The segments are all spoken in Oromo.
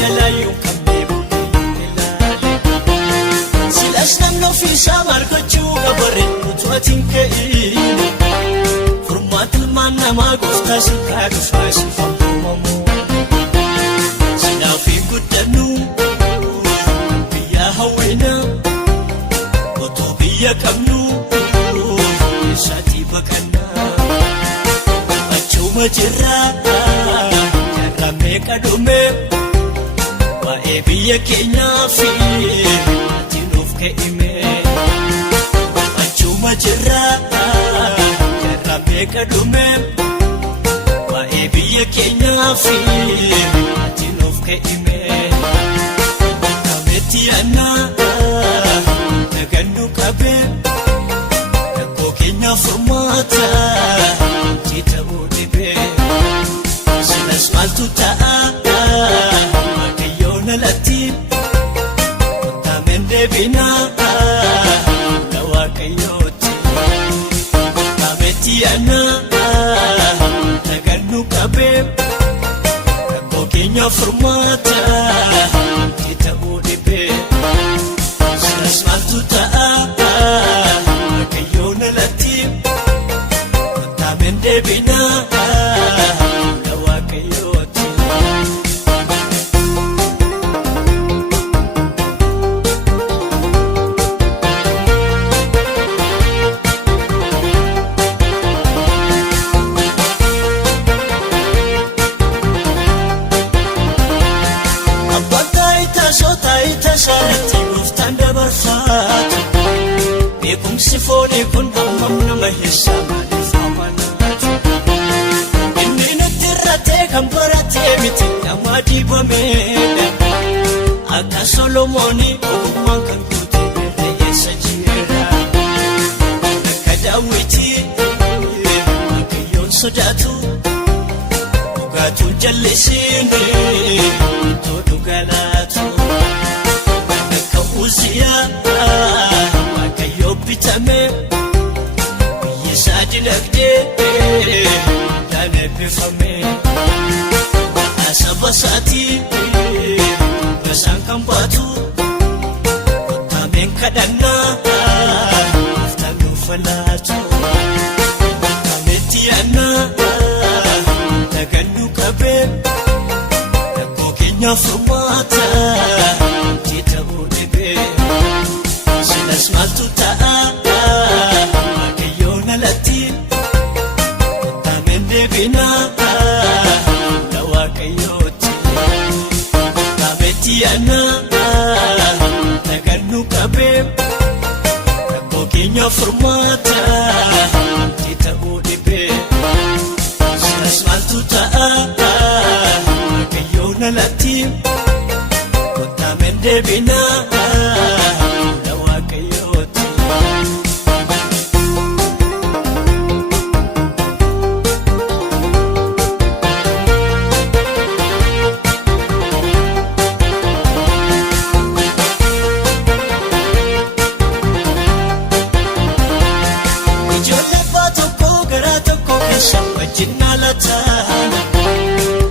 jalayu kambe ilale silas namno fi samar gochu kabare tuatin kai formatul manna ma gusta sikadu fasi famu sinafi gudanu biya hawena oto biya kamnu sati bakana achuma jirra jarame kadume wa ebiya kenya fi tinuf ke ime achuma jirra jarame kadume wa ebiya kenya fi tinuf ke ime kametiana naganu kabe kokenya formata tita udibe silas maltuta makayona latin tamende bina dawakayoti kametiana naganu kabe kokenya formata tita udibe silas maltuta makayona latin tamende bina dawakayoti sarati uftanda barfat bekum sifone kun hammam nama hisama difamanat inni natirate kambarate miti namadi bameda akka solomoni umman kan kuti reyesa jira kadawiti akayon sodatu ugatu jallisini to dugalatu Uzia wakayo bitame yisadi lakde dane bifame asabasati basan kampatu tamen kadana aftalu falatu kametiana taganu kabe kokenya formata tita silas maltuta makayona latin tamende bina dawakayoti kametiana naganu kabe kokenya formata tita udibe silas maltuta makayona latin tamende bina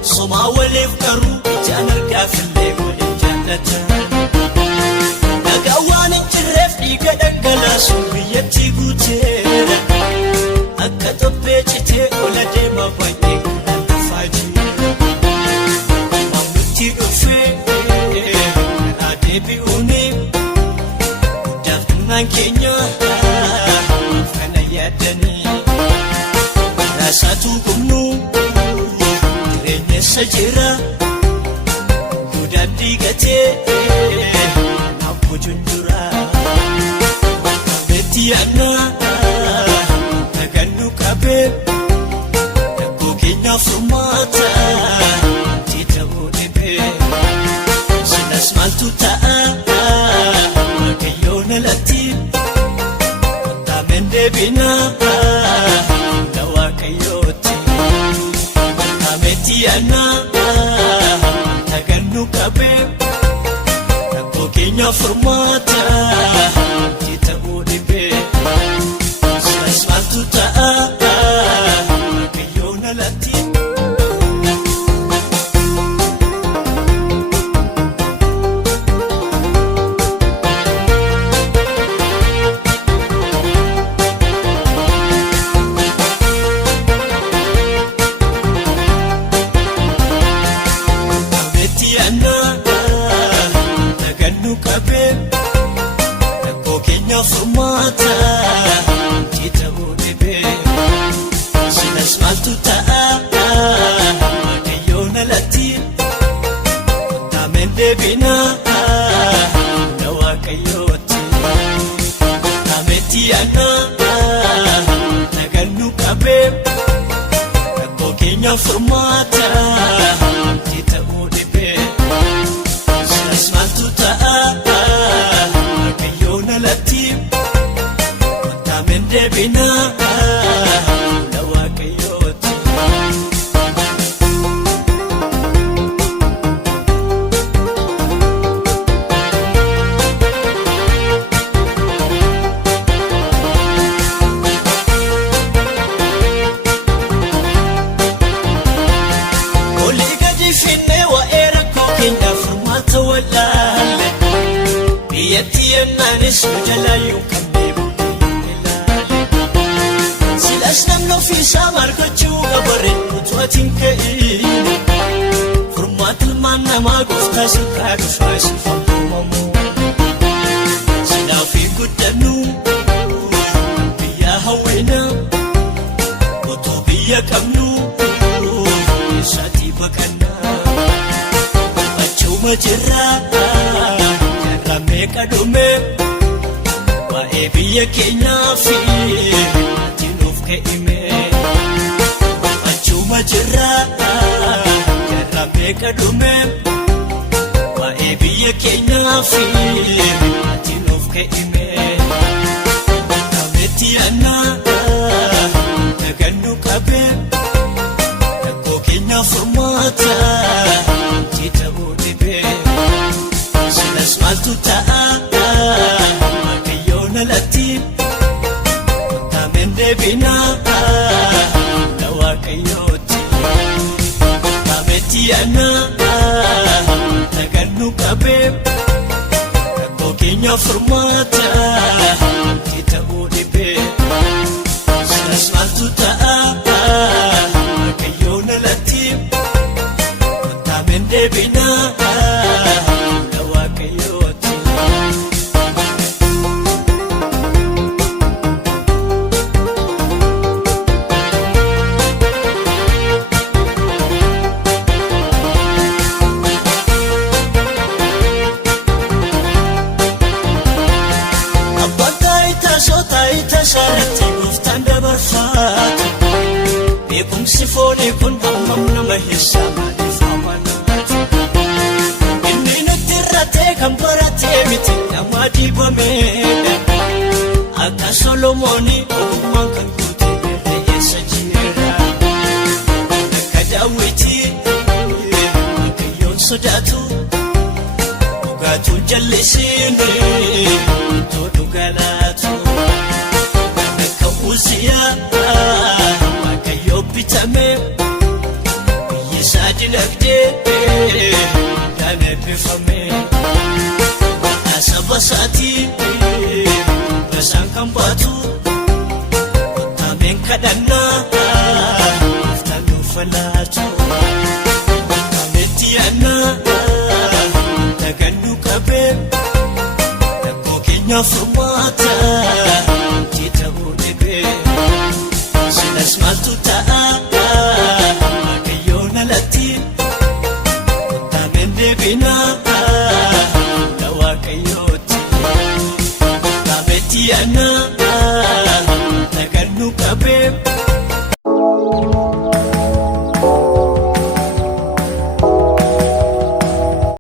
Soma walef karu janar gafile wale jannata nagawan jiref diga dagala subiyati gutera akka toppe chite olade mabanye faji mamuti ufe adebi uni dafnan kenya fana yadani rasatu kumnu sajira kudadi gate napujunjura betiana naganu kabe kokenya formata tita udibe silas maltuta makayona latin tamende bina dawakayoti kametiana taganu kabe kokenya formata tita udibe silas maltuta makayona latin deebinaa na waaqayyooti ameetti aanaa nagannu qabee rakkoo keenya furmaata itti ta'uu dhibee silas maaltu ta'a waaqayyoon alatti kontaameen deebinaa na waaqayyooti. Biyyattiinnaanis jalaayuu kan beekamte ilaale silas namni ofiisaa margachuu qabareen utuu atiin ka'in furmaata ilmaan namaa gooftaa silkaa dhufaa siifan uumamu silaafii guddannu biyya hawweena utuu biyya qabnu eessaatii baqannaa achuma jirraa. Meeqa dhume waa'ee biyya keenyaa fi ati nuuf ka'ime achuma jirra jarra meeqa dhume waa'ee biyya keenyaa fi ati nuuf ka'ime ameetti aanaa nagannu qabee rakkoo keenya furmaata itti ta'uu dhibee. Silas maaltu ta'a waaqayyoon alatti kontaameen deebinaa na waaqayyooti ameetti aanaa nagannu qabee rakkoo keenya furmaata itti ta'uu dhibee silas maaltu ta'a waaqayyoon alatti kontaameen deebinaa. Saarratti gooftaan dabarfaatu beekumsi foonii kun hammam nama heessaa maaliif amanaatu inni nutti irratee kan baratee miti nama dibameedha akka Solomoonii ogummaan kan guute irra eessa jira akka Daawwitii waaqayyoon sodaatu dhugaatuun jallisini itoo dhugalaatu. Uziyaa waaqayyoo bitame biyyi isaa dinagdee dhaan eebbifame asaba isaatii basaan kan baatu kontaameen kadhannaa gooftaan nuuf laatu ameetti aanaa nagannu qabee rakkoo keenya furmaata itti ta'uu dhibee silas maaltu ta'a.